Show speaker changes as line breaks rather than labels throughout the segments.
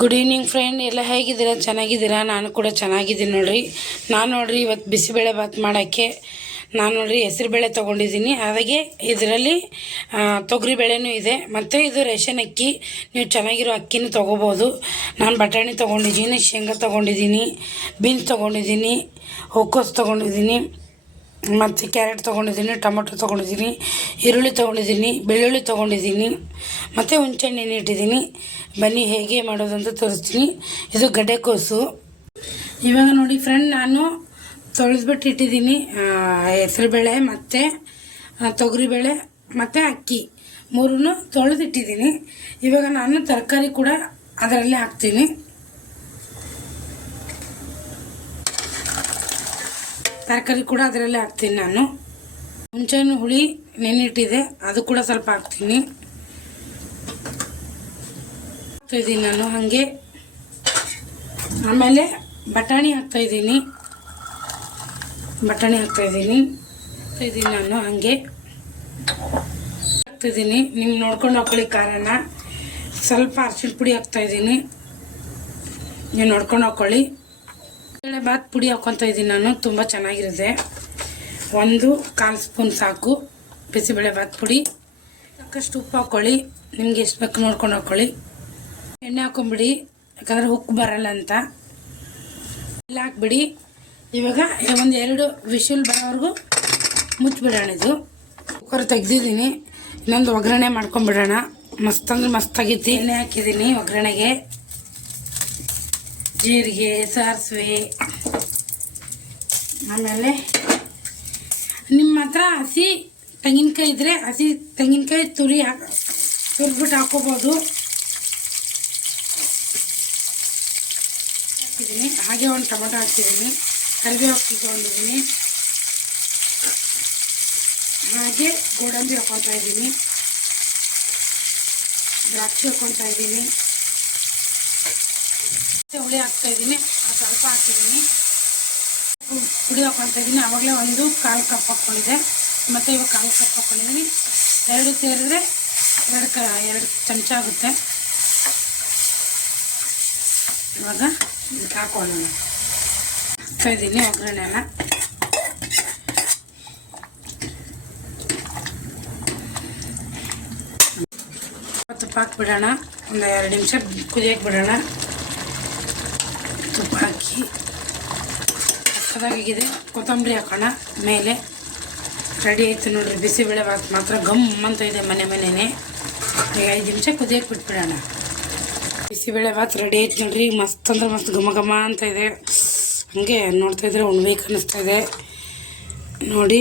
Good evening friend ಎಲ್ಲ ಹೇಗಿದ್ದೀರಾ? ಚೆನ್ನಾಗಿದ್ದೀರಾ? ನಾನು ಕೂಡ ಚೆನ್ನಾಗಿದ್ದೀನಿ ನೋಡ್ರಿ. ನಾನು ನೋಡ್ರಿ ಇವತ್ತು ಬಿಸಿಬೇಳೆ ಭಾತ್ ಮಾಡೋಕ್ಕೆ ನಾನು ನೋಡ್ರಿ ಹೆಸರುಬೇಳೆ ತೊಗೊಂಡಿದ್ದೀನಿ. ಹಾಗೆ ಇದರಲ್ಲಿ ತೊಗರಿಬೇಳೆನೂ ಇದೆ. ಮತ್ತು ಇದು ರೇಷನ್ ಅಕ್ಕಿ. ನೀವು ಚೆನ್ನಾಗಿರೋ ಅಕ್ಕಿನೂ ತೊಗೋಬೋದು. ನಾನು ಬಟಾಣಿ ತೊಗೊಂಡಿದ್ದೀನಿ, ಶೇಂಗಾ ತೊಗೊಂಡಿದ್ದೀನಿ, ಬೀನ್ಸ್ ತೊಗೊಂಡಿದ್ದೀನಿ, ಹೊಕ್ಕೋಸ್ ತೊಗೊಂಡಿದ್ದೀನಿ. ಮತ್ತು ಕ್ಯಾರೆಟ್ ತೊಗೊಂಡಿದ್ದೀನಿ, ಟೊಮೊಟೊ ತೊಗೊಂಡಿದ್ದೀನಿ, ಈರುಳ್ಳಿ ತೊಗೊಂಡಿದ್ದೀನಿ, ಬೆಳ್ಳುಳ್ಳಿ ತೊಗೊಂಡಿದ್ದೀನಿ, ಮತ್ತು ಹುಂಚೆಹಣ್ಣು ಇಟ್ಟಿದ್ದೀನಿ ಬನ್ನಿ ಹೇಗೆ ಮಾಡೋದಂತ ತೋರಿಸ್ತೀನಿ. ಇದು ಗಡ್ಡೆಕೋಸು. ಇವಾಗ ನೋಡಿ ಫ್ರೆಂಡ್ ನಾನು ತೊಳೆದ್ಬಿಟ್ಟು ಇಟ್ಟಿದ್ದೀನಿ ಹೆಸರುಬೇಳೆ ಮತ್ತು ತೊಗರಿಬೇಳೆ ಮತ್ತು ಅಕ್ಕಿ. ಮೂರನ್ನು ತೊಳೆದಿಟ್ಟಿದ್ದೀನಿ. ಇವಾಗ ನಾನು ತರಕಾರಿ ಕೂಡ ಅದರಲ್ಲೇ ಹಾಕ್ತೀನಿ. ತರಕಾರಿ ಕೂಡ ಅದರಲ್ಲೇ ಹಾಕ್ತೀನಿ ನಾನು. ಹುಣಸೆಹಣ್ಣು ಹುಳಿ ನೆನ್ನಿಟ್ಟಿದೆ, ಅದು ಕೂಡ ಸ್ವಲ್ಪ ಹಾಕ್ತೀನಿ. ಹಾಕ್ತಾಯಿದ್ದೀನಿ ನಾನು ಹಾಗೆ. ಆಮೇಲೆ ಬಟಾಣಿ ಹಾಕ್ತಾಯಿದ್ದೀನಿ ಬಟಾಣಿ ಹಾಕ್ತಾಯಿದ್ದೀನಿ ಹಾಕ್ತಾಯಿದ್ದೀನಿ ನಾನು ಹಾಗೆ. ಹಾಕ್ತಿದ್ದೀನಿ ನಿಮ್ಗೆ ನೋಡ್ಕೊಂಡು ಹಾಕೊಳ್ಳಿ ಖಾರನ. ಸ್ವಲ್ಪ ಅರ್ಶಿನ ಪುಡಿ ಹಾಕ್ತಾಯಿದ್ದೀನಿ ನೀವು ನೋಡ್ಕೊಂಡು ಹಾಕೊಳ್ಳಿ. ಬೇಳೆ ಭಾತ್ ಪುಡಿ ಹಾಕ್ಕೊತಾ ಇದ್ದೀನಿ ನಾನು, ತುಂಬ ಚೆನ್ನಾಗಿರುತ್ತೆ. ಒಂದು ಕಾಲು ಸ್ಪೂನ್ ಸಾಕು, ಬಿಸಿಬೇಳೆ ಬಾತ್ ಪುಡಿ. ಸಾಕಷ್ಟು ಉಪ್ಪು ಹಾಕ್ಕೊಳ್ಳಿ ನಿಮ್ಗೆ ಎಷ್ಟು ಬೇಕು ನೋಡ್ಕೊಂಡು ಹಾಕ್ಕೊಳ್ಳಿ ಎಣ್ಣೆ ಹಾಕೊಂಬಿಡಿ, ಯಾಕಂದರೆ ಉಪ್ಪು ಬರಲ್ಲ ಅಂತ. ಎಲ್ಲ ಹಾಕ್ಬಿಡಿ. ಇವಾಗ ಒಂದು ಎರಡು ವಿಶಲ್ ಬರೋವರೆಗೂ ಮುಚ್ಚಿಬಿಡೋಣ ಇದು. ಕುಕ್ಕರ್ ತೆಗ್ದಿದ್ದೀನಿ, ಇನ್ನೊಂದು ಒಗ್ಗರಣೆ ಮಾಡ್ಕೊಂಬಿಡೋಣ. ಮಸ್ತ್ ಅಂದ್ರೆ ಮಸ್ತ್ ಎಣ್ಣೆ ಹಾಕಿದ್ದೀನಿ ಒಗ್ಗರಣೆಗೆ. ಜೀರಿಗೆ ಸಾಸಿವೆ. ಆಮೇಲೆ ನಿಮ್ಮ ಹತ್ರ ಹಸಿ ತೆಂಗಿನಕಾಯಿ ಇದ್ದರೆ ಹಸಿ ತೆಂಗಿನಕಾಯಿ ತುರಿ ಹಾಕ ತುರ್ಬಿಟ್ಟು ಹಾಕೋಬೋದು. ಹಾಕಿದ್ದೀನಿ. ಹಾಗೆ ಒಂದು ಟೊಮೊಟೊ ಹಾಕ್ತಿದ್ದೀನಿ. ಕರಿಬೇವು ತೊಗೊಂಡಿದ್ದೀನಿ ಹಾಗೆ ಗೋಡಂಬಿ ಹಾಕ್ಕೊತಾ ಇದ್ದೀನಿ. ದ್ರಾಕ್ಷಿ ಹಾಕ್ಕೊತಾ ಇದ್ದೀನಿ. ಹುಳಿ ಹಾಕ್ತಾ ಇದ್ದೀನಿ. ಸ್ವಲ್ಪ ಹಾಕಿದ್ದೀನಿ. ಹುಳಿ ಹಾಕೊಳ್ತಾ ಇದ್ದೀನಿ. ಆವಾಗಲೇ ಒಂದು ಕಾಲು ಕಪ್ ಹಾಕ್ಕೊಂಡಿದೆ ಮತ್ತು ಇವಾಗ ಕಾಲು ಕಪ್ ಹಾಕ್ಕೊಂಡಿದ್ದೀನಿ ಎರಡು ಸೇರಿದ್ರೆ ಎರಡು ಕ, ಎರಡು ಚಮಚ ಆಗುತ್ತೆ. ಇವಾಗ ಇದಕ್ಕೆ ಹಾಕೊಳ್ಳೋಣ. ಹಾಕ್ತಾ ಇದ್ದೀನಿ ಒಗ್ಗರಣೆನ ತುಪ್ಪ ಹಾಕ್ಬಿಡೋಣ ಒಂದು ಎರಡು ನಿಮಿಷ ಕುದಿಯಕ್ಕೆ ಬಿಡೋಣ. ತುಪ್ಪ ಹಾಕಿ ಸಕ್ಕದಾಗಿದೆ ಕೊತ್ತಂಬರಿ ಹಾಕೋಣ. ಮೇಲೆ ರೆಡಿ ಆಯಿತು ನೋಡ್ರಿ. ಬಿಸಿಬೇಳೆ ಭಾತ್ ಮಾತ್ರ ಗಮ್ ಅಂತ ಇದೆ ಮನೆ ಮನೆಯೇ ಈಗ ಐದು ನಿಮಿಷ ಕುದಿಯಕ್ಕೆ ಬಿಟ್ಬಿಡೋಣ. ಬಿಸಿಬೇಳೆ ಭಾತ್ ರೆಡಿ ಆಯ್ತು ನೋಡ್ರಿ. ಮಸ್ತ್ ಅಂದ್ರೆ ಮಸ್ತ್ ಘಮ ಘಮ ಅಂತ ಇದೆ. ಹಂಗೆ ನೋಡ್ತಾ ಇದ್ರೆ ಉಣ್ಬೇಕು ಅನ್ನಿಸ್ತಾ ಇದೆ. ನೋಡಿ.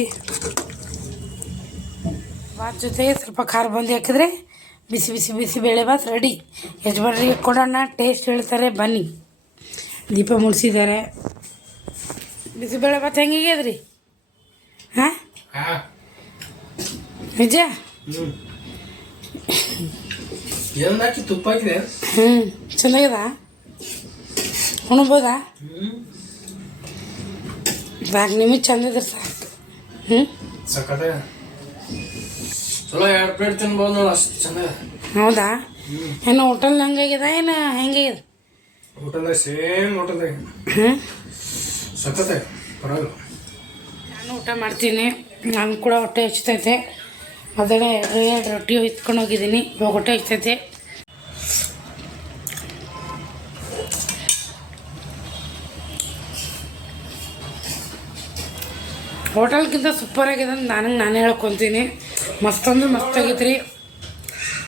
ಭಾತ್ ಜೊತೆಗೆ ಸ್ವಲ್ಪ ಖಾರ ಬಂದು ಹಾಕಿದ್ರೆ ಬಿಸಿ ಬಿಸಿ ಬಿಸಿ ಬೇಳೆ ಭಾತ್ ರೆಡಿ. ಯಜಮಾನರಿಗೆ ಕೊಡೋಣ. ಟೇಸ್ಟ್ ಹೇಳ್ತಾರೆ. ಬನ್ನಿ. ದೀಪ ಮುಡಿಸಿದ್ದಾರೆ ಬಿಸಿಬೇಳೆ ಭಾತ್ ಹೆಂಗಿಗ್ಯದ್ರಿ ಹಾಂ? ನಿಜ?
ತುಪ್ಪ
ಹ್ಞೂ ಚೆನ್ನಾಗದ? ಉಣ್ಬೋದಾ? ನಾಲ್ಕು ನಿಮಿಷ ಚಂದಿದ್ರೆ ಸಾಕು. ಹ್ಞೂ
ಚಲೋ ಎರಡು ಪ್ಲೇಟ್ ತಿನ್ಬೋದು ಅಷ್ಟು ಚೆನ್ನಾಗ
ಹೌದಾ? ಏನು ಹೋಟೆಲ್ ಹೆಂಗಾಗ್ಯದ ಏನು ಹೆಂಗಾಗ್ಯದ
ಹೋಟೆಲ್ದಾಗ ಸೇಮ್ ಹೋಟೆಲ್ದಾಗ
ಹ್ಞೂ
ಸಕ್ಕತ್ತ ಪರವಾಗಿಲ್ಲ.
ನಾನು ಊಟ ಮಾಡ್ತೀನಿ. ನಾನು ಕೂಡ ಹೊಟ್ಟೆ ಹಚ್ತೈತೆ ಅದನ್ನೇ ಎರಡು ಎರಡು ರೊಟ್ಟಿ ಇತ್ಕೊಂಡು ಹೋಗಿದ್ದೀನಿ. ಇವಾಗ ಹೊಟ್ಟೆ ಹಚ್ತೈತೆ ಹೋಟೆಲ್ಗಿಂತ ಸೂಪರ್ ಆಗಿದೆ ಅಂತ ನನಗೆ ನಾನು ಹೇಳ್ಕೊತೀನಿ ಮಸ್ತ್ ಅಂದ್ರೆ ಮಸ್ತ್